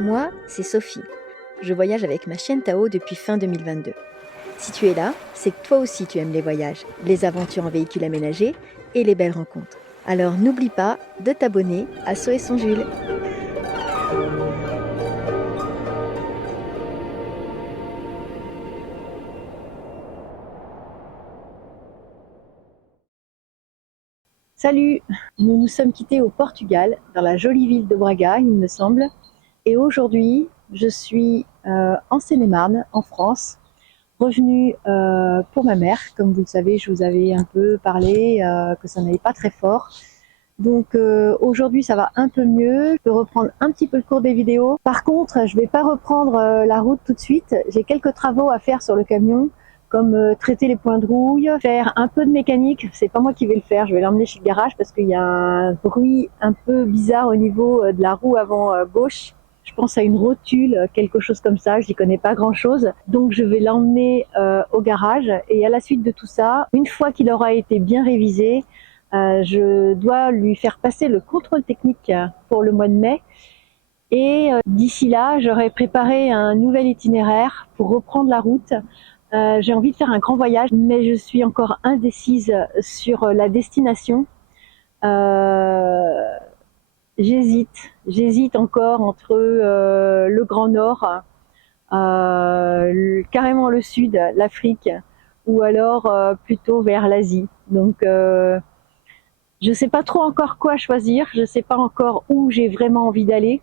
Moi, c'est Sophie. Je voyage avec ma chienne Tao depuis fin 2022. Si tu es là, c'est que toi aussi tu aimes les voyages, les aventures en véhicule aménagé et les belles rencontres. Alors n'oublie pas de t'abonner à So et son Jules. Salut! Nous nous sommes quittés au Portugal, dans la jolie ville de Braga, il me semble. Et aujourd'hui, je suis en Seine-et-Marne, en France, revenue pour ma mère. Comme vous le savez, je vous avais un peu parlé que ça n'allait pas très fort. Donc aujourd'hui, ça va un peu mieux. Je peux reprendre un petit peu le cours des vidéos. Par contre, je ne vais pas reprendre la route tout de suite. J'ai quelques travaux à faire sur le camion, comme traiter les points de rouille, faire un peu de mécanique. C'est pas moi qui vais le faire, je vais l'emmener chez le garage parce qu'il y a un bruit un peu bizarre au niveau de la roue avant gauche. Je pense à une rotule, quelque chose comme ça, je n'y connais pas grand chose. Donc je vais l'emmener au garage et à la suite de tout ça, une fois qu'il aura été bien révisé, je dois lui faire passer le contrôle technique pour le mois de mai. Et d'ici là, j'aurai préparé un nouvel itinéraire pour reprendre la route. J'ai envie de faire un grand voyage, mais je suis encore indécise sur la destination. J'hésite encore entre le Grand Nord, carrément le Sud, l'Afrique, ou alors plutôt vers l'Asie. Donc je ne sais pas trop encore quoi choisir, je ne sais pas encore où j'ai vraiment envie d'aller.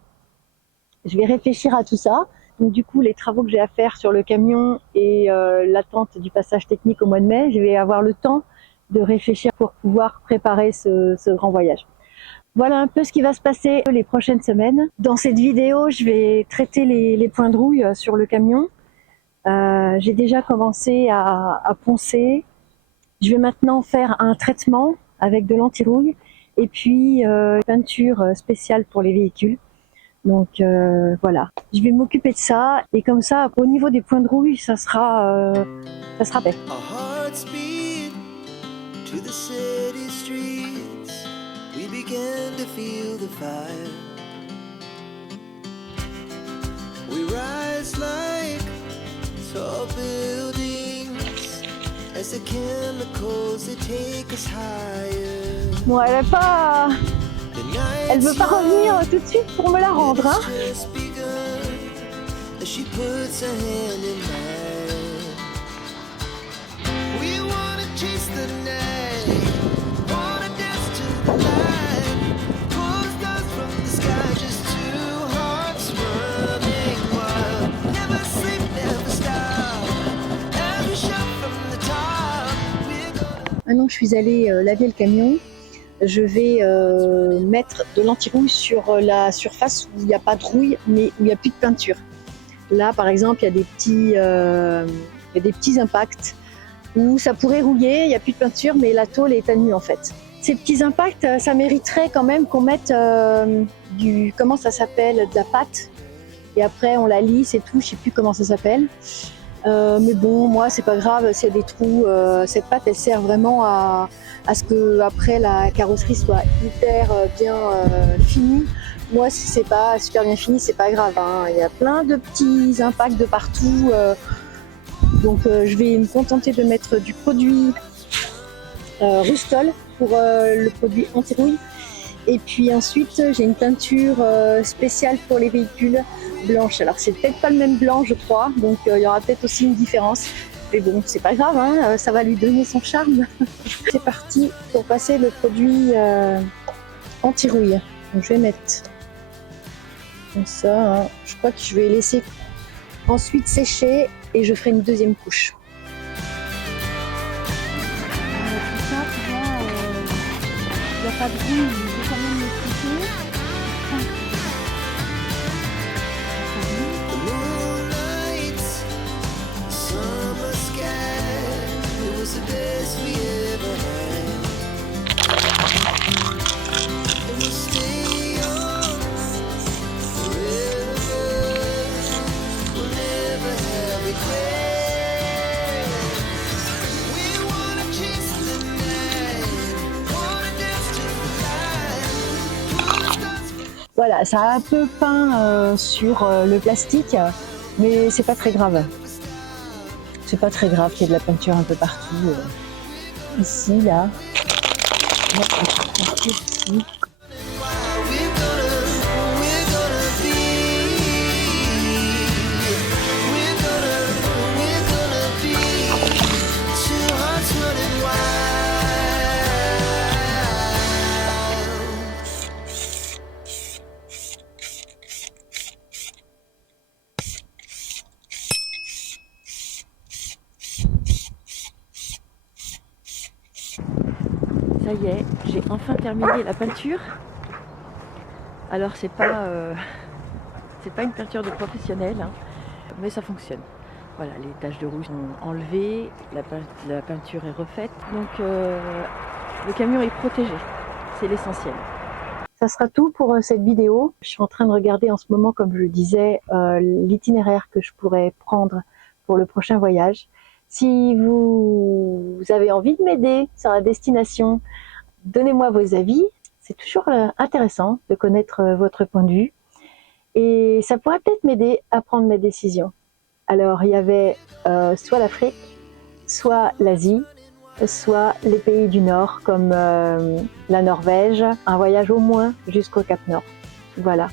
Je vais réfléchir à tout ça. Donc du coup, les travaux que j'ai à faire sur le camion et l'attente du passage technique au mois de mai, je vais avoir le temps de réfléchir pour pouvoir préparer ce grand voyage. Voilà un peu ce qui va se passer les prochaines semaines. Dans cette vidéo, je vais traiter les points de rouille sur le camion. J'ai déjà commencé à poncer. Je vais maintenant faire un traitement avec de l'anti-rouille et puis peinture spéciale pour les véhicules. Donc voilà, je vais m'occuper de ça et comme ça, au niveau des points de rouille, ça sera fait. We began to feel the fire. We rise like tall buildings as the chemicals they take us higher. Bon, elle veut pas revenir tout de suite pour me la rendre, hein. She puts her hand in mine. We wanna chase the night. Maintenant que je suis allée laver le camion, je vais mettre de l'anti-rouille sur la surface où il n'y a pas de rouille mais où il n'y a plus de peinture. Là par exemple il y a des petits impacts où ça pourrait rouiller, il n'y a plus de peinture mais la tôle est à nu en fait. Ces petits impacts, ça mériterait quand même qu'on mette comment ça s'appelle, de la pâte et après on la lisse et tout, je sais plus comment ça s'appelle. Mais bon, moi c'est pas grave s'il y a des trous, cette pâte elle sert vraiment à ce que après la carrosserie soit hyper bien finie. Moi si c'est pas super bien fini, c'est pas grave, hein. Il y a plein de petits impacts de partout, donc je vais me contenter de mettre du produit Rustol pour le produit anti-rouille. Et puis ensuite j'ai une teinture spéciale pour les véhicules blanche. Alors c'est peut-être pas le même blanc je crois, donc il y aura peut-être aussi une différence. Mais bon, c'est pas grave, hein, ça va lui donner son charme. C'est parti pour passer le produit anti-rouille. Donc je vais mettre comme ça, hein. Je crois que je vais laisser ensuite sécher et je ferai une deuxième couche. Il n'y a pas de bruit, je vais quand même l'expliquer. voilà, ça a un peu peint sur le plastique, mais c'est pas très grave. C'est pas très grave qu'il y ait de la peinture un peu partout. Ici, là. Ici. Ça y est, j'ai enfin terminé la peinture. Alors c'est pas une peinture de professionnel, hein, mais ça fonctionne. Voilà, les taches de rouge sont enlevées, la peinture est refaite, donc le camion est protégé, c'est l'essentiel. Ça sera tout pour cette vidéo. Je suis en train de regarder en ce moment, comme je le disais, l'itinéraire que je pourrais prendre pour le prochain voyage. Si vous avez envie de m'aider sur la destination, donnez-moi vos avis. C'est toujours intéressant de connaître votre point de vue. Et ça pourrait peut-être m'aider à prendre mes décisions. Alors, il y avait soit l'Afrique, soit l'Asie, soit les pays du Nord, comme la Norvège, un voyage au moins jusqu'au Cap Nord. Voilà.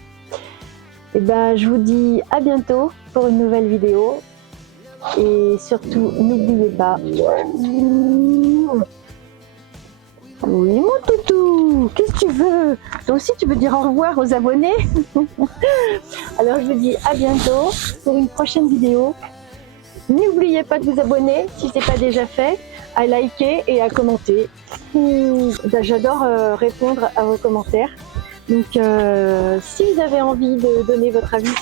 Et ben, je vous dis à bientôt pour une nouvelle vidéo. Et surtout, n'oubliez pas... Oui, mon toutou, qu'est-ce que tu veux? Toi aussi, tu veux dire au revoir aux abonnés? Alors, je vous dis à bientôt pour une prochaine vidéo. N'oubliez pas de vous abonner si ce n'est pas déjà fait, à liker et à commenter. J'adore répondre à vos commentaires. Donc, si vous avez envie de donner votre avis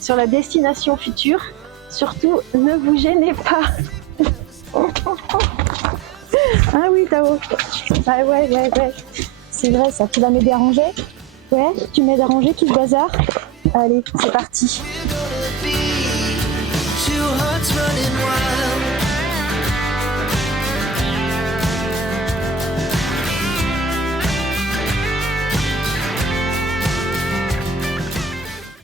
sur la destination future, surtout, ne vous gênez pas. Ah oui, Tao. Ah ouais. C'est vrai, ça. Tu vas m'aider à ranger? Ouais, tu m'aides à ranger tout ce bazar? Allez, c'est parti.